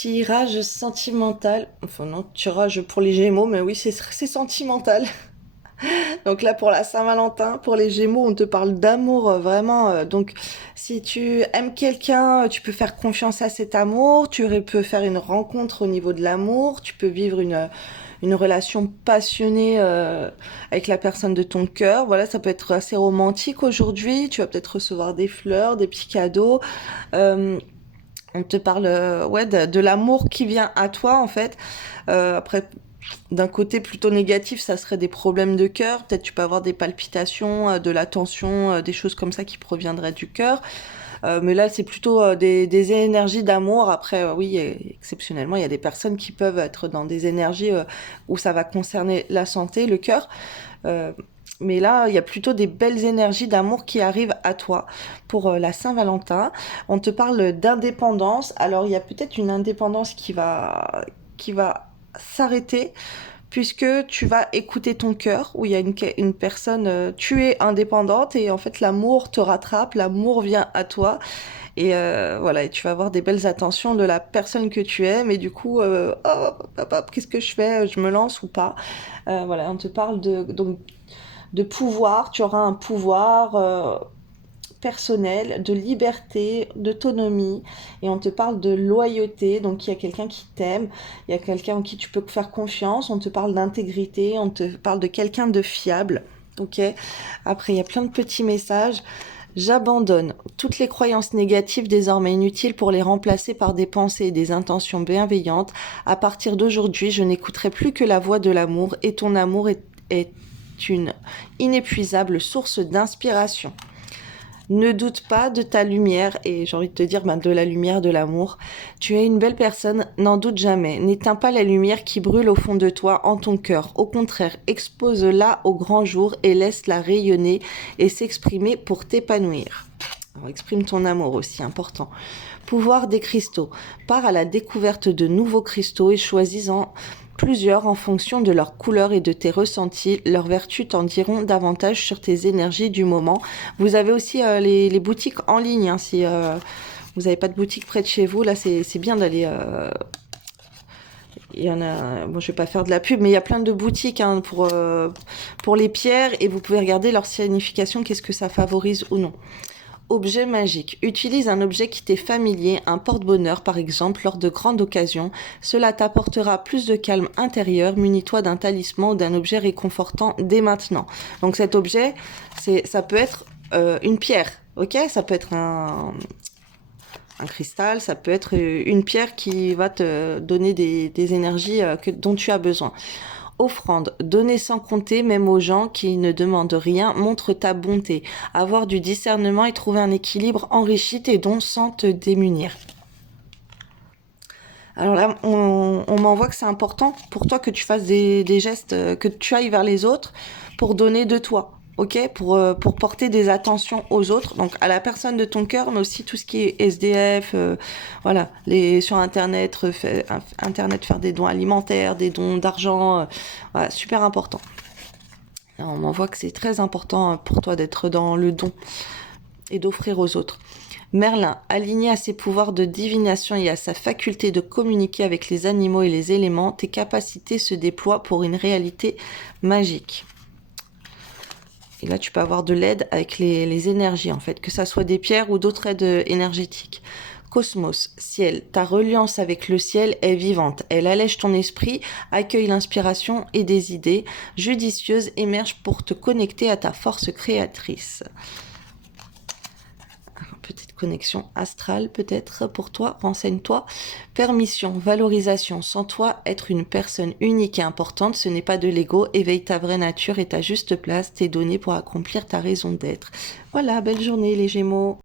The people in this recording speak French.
Tirage sentimental. Enfin non, tirage pour les Gémeaux, mais oui, c'est sentimental. Donc là, pour la Saint-Valentin, pour les Gémeaux, on te parle d'amour vraiment. Donc, si tu aimes quelqu'un, tu peux faire confiance à cet amour. Peux faire une rencontre au niveau de l'amour. Tu peux vivre une relation passionnée avec la personne de ton cœur. Voilà, ça peut être assez romantique aujourd'hui. Tu vas peut-être recevoir des fleurs, des petits cadeaux. Euh, on te parle ouais, de l'amour qui vient à toi, en fait. Après, d'un côté plutôt négatif, ça serait des problèmes de cœur. Peut-être tu peux avoir des palpitations, de la tension, des choses comme ça qui proviendraient du cœur. Mais là, c'est plutôt des énergies d'amour. Après, oui, exceptionnellement, il y a des personnes qui peuvent être dans des énergies où ça va concerner la santé, le cœur. Euh, mais là, il y a plutôt des belles énergies d'amour qui arrivent à toi pour la Saint-Valentin. On te parle d'indépendance. Alors, il y a peut-être une indépendance qui va s'arrêter puisque tu vas écouter ton cœur, où il y a une personne, tu es indépendante et en fait l'amour te rattrape, l'amour vient à toi et voilà, et tu vas avoir des belles attentions de la personne que tu aimes et du coup, oh, hop, hop, qu'est-ce que je fais? Je me lance ou pas? Voilà, on te parle de pouvoir, tu auras un pouvoir personnel, de liberté, d'autonomie, et on te parle de loyauté, donc il y a quelqu'un qui t'aime, il y a quelqu'un en qui tu peux faire confiance, on te parle d'intégrité, on te parle de quelqu'un de fiable, ok. Après, il y a plein de petits messages. J'abandonne toutes les croyances négatives désormais inutiles pour les remplacer par des pensées et des intentions bienveillantes. À partir d'aujourd'hui, je n'écouterai plus que la voix de l'amour et ton amour est une inépuisable source d'inspiration. Ne doute pas de ta lumière, et j'ai envie de te dire de la lumière de l'amour. Tu es une belle personne, n'en doute jamais. N'éteins pas la lumière qui brûle au fond de toi, en ton cœur. Au contraire, expose-la au grand jour et laisse-la rayonner et s'exprimer pour t'épanouir. Alors, exprime ton amour aussi, important. Pouvoir des cristaux. Pars à la découverte de nouveaux cristaux et choisis-en plusieurs en fonction de leur couleur et de tes ressentis. Leurs vertus t'en diront davantage sur tes énergies du moment. Vous avez aussi les boutiques en ligne. Hein, si vous n'avez pas de boutique près de chez vous, là c'est bien d'aller... il y en a, bon, je vais pas faire de la pub, mais il y a plein de boutiques hein, pour les pierres et vous pouvez regarder leur signification, qu'est-ce que ça favorise ou non. Objet magique. Utilise un objet qui t'est familier, un porte-bonheur par exemple, lors de grandes occasions. Cela t'apportera plus de calme intérieur. Munis-toi d'un talisman ou d'un objet réconfortant dès maintenant. Donc cet objet, ça peut être une pierre, ok? Ça peut être un cristal, ça peut être une pierre qui va te donner des énergies dont tu as besoin. Offrande, donner sans compter, même aux gens qui ne demandent rien, montre ta bonté. Avoir du discernement et trouver un équilibre enrichit tes dons sans te démunir. Alors là, on m'envoie que c'est important pour toi que tu fasses des gestes, que tu ailles vers les autres pour donner de toi. Ok, pour porter des attentions aux autres, donc à la personne de ton cœur, mais aussi tout ce qui est SDF, voilà, sur Internet, Internet faire des dons alimentaires, des dons d'argent, voilà, super important. Alors, on m'envoie que c'est très important pour toi d'être dans le don et d'offrir aux autres. Merlin, aligné à ses pouvoirs de divination et à sa faculté de communiquer avec les animaux et les éléments, tes capacités se déploient pour une réalité magique. Et là, tu peux avoir de l'aide avec les énergies, en fait, que ça soit des pierres ou d'autres aides énergétiques. Cosmos, ciel, ta reliance avec le ciel est vivante. Elle allège ton esprit, accueille l'inspiration et des idées judicieuses émergent pour te connecter à ta force créatrice. Petite connexion astrale peut-être pour toi, renseigne-toi. Permission, valorisation, sens-toi être une personne unique et importante, ce n'est pas de l'ego, éveille ta vraie nature et ta juste place, t'es donné pour accomplir ta raison d'être. Voilà, belle journée les Gémeaux.